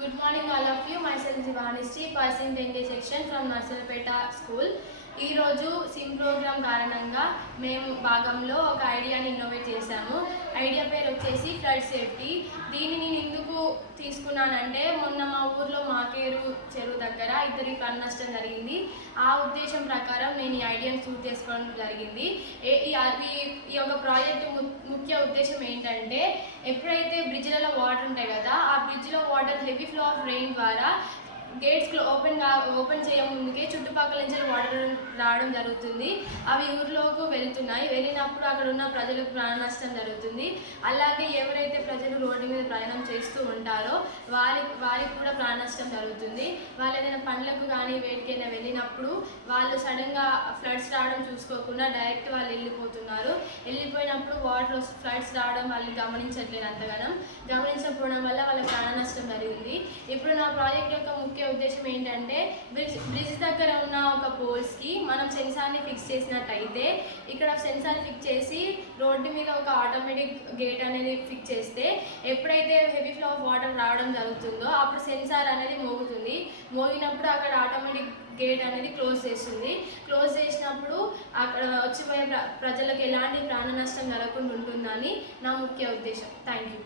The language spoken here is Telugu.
Good morning all of you. Myself is Ivanisti, passing 10K section from Narsalpeta School. ఈ రోజు సిమ్ ప్రోగ్రామ్ కారణంగా మేము భాగంలో ఒక ఐడియాని ఇన్నోవేట్ చేశాము. ఐడియా పేరు వచ్చేసి ఫ్లడ్ సేఫ్టీ. దీన్ని నేను ఎందుకు తీసుకున్నానంటే మొన్న మా ఊర్లో మాకేరు చెరువు దగ్గర ఇద్దరికి ప్రాణ నష్టం జరిగింది. ఆ ఉద్దేశం ప్రకారం నేను ఈ ఐడియాని చూస్ చేసుకోవడం జరిగింది. ఈ యొక్క ప్రాజెక్టు ముఖ్య ఉద్దేశం ఏంటంటే ఎప్పుడైతే బ్రిడ్జ్లలో వాటర్ ఉంటాయి కదా, ఆ బ్రిడ్జ్లో water heavy flow of rain ద్వారా గేట్స్ ఓపెన్ చేయముందుకే చుట్టుపక్కల నుంచి వాటర్ రావడం జరుగుతుంది. అవి ఊర్లోకి వెళ్ళినప్పుడు అక్కడ ఉన్న ప్రజలకు ప్రాణ నష్టం జరుగుతుంది. అలాగే ఎవరైతే ప్రజలు రోడ్డు మీద ప్రయాణం చేస్తూ ఉంటారో వారికి కూడా ప్రాణ నష్టం జరుగుతుంది. వాళ్ళు ఏదైనా పనులకు కానీ వేటికైనా వెళ్ళినప్పుడు వాళ్ళు సడన్గా ఫ్లడ్స్ రావడం చూసుకోకుండా డైరెక్ట్ వాళ్ళు వెళ్ళిపోయినప్పుడు వాటర్ ఫ్లడ్స్ రావడం వాళ్ళు గమనించట్లేదు. గమనించకపోవడం వల్ల వాళ్ళ ప్రాణ నష్టం జరిగింది. ఇప్పుడు నా ప్రాజెక్ట్ యొక్క ముఖ్య ఉద్దేశం ఏంటంటే బ్రిడ్జ్ దగ్గర ఉన్న ఒక పోల్స్కి మనం సెన్సార్ని ఫిక్స్ చేసినట్టయితే ఇక్కడ సెన్సార్ ఫిక్స్ చేసి రోడ్డు మీద ఒక ఆటోమేటిక్ గేట్ అనేది ఫిక్స్ చేస్తే ఎప్పుడైతే హెవీ ఫ్లో ఆఫ్ వాటర్ రావడం జరుగుతుందో అప్పుడు సెన్సార్ అనేది మోగినప్పుడు అక్కడ ఆటోమేటిక్ గేట్ అనేది క్లోజ్ చేసినప్పుడు అక్కడ వచ్చిపోయే ప్రజలకు ఎలాంటి ప్రాణ నష్టం జరగకుండా ఉంటుందని నా ముఖ్య ఉద్దేశం. Thank you.